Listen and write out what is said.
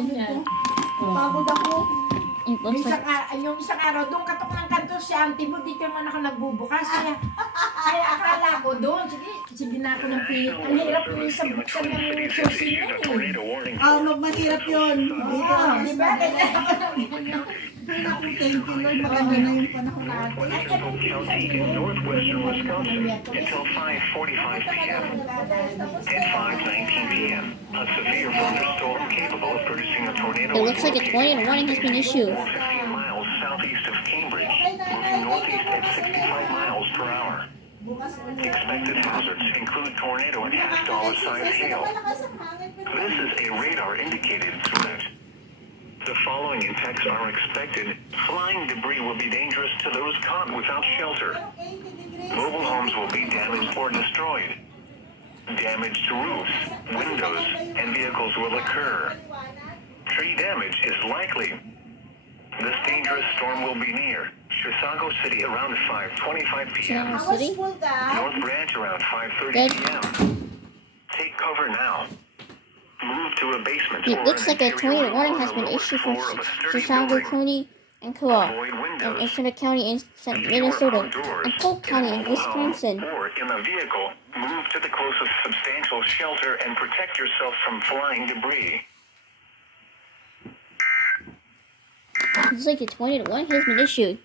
Pagod ako. It looks like Yung isang araw, doon katok ng kanto si auntie mo, dito man ako nagbubukas. Kaya akala ko doon, sige na ako ng pilit. Ang hirap yung sa buksan ng susi na Magmahirap yun. Dito lang. Di ba? Kaya ako nang Ako, thank you Lord. Maganda na yung panahon natin. Northwestern Wisconsin until 5:45 p.m. At 5:19 p.m. A severe thunderstorm capable of producing a tornado. it looks like a tornado warning has been issued. 15 miles southeast of Cambridge, moving northeast at 65 miles per hour. Expected hazards include tornado and half-dollar-sized hail. This is a radar-indicated threat. The following impacts are expected. Flying debris will be dangerous to those caught without shelter. Mobile homes will be damaged or destroyed. Damage to roofs, windows, and vehicles will occur. Tree damage is likely. This dangerous storm will be near Chisago City around 5:25 p.m. Chisago City? North Branch around 5:30 Good. p.m. Take cover now. Move to a basement. It or looks an like a interior tornado warning room has on been the issued for lower floor of a sturdy Chisago building. County and Coa, Avoid and windows. Exeter County in If you are Minnesota, outdoors, and Polk County in a mobile home Wisconsin. or in a vehicle, move to the closest substantial shelter and protect yourself from flying debris. It looks like a tornado warning has been issued.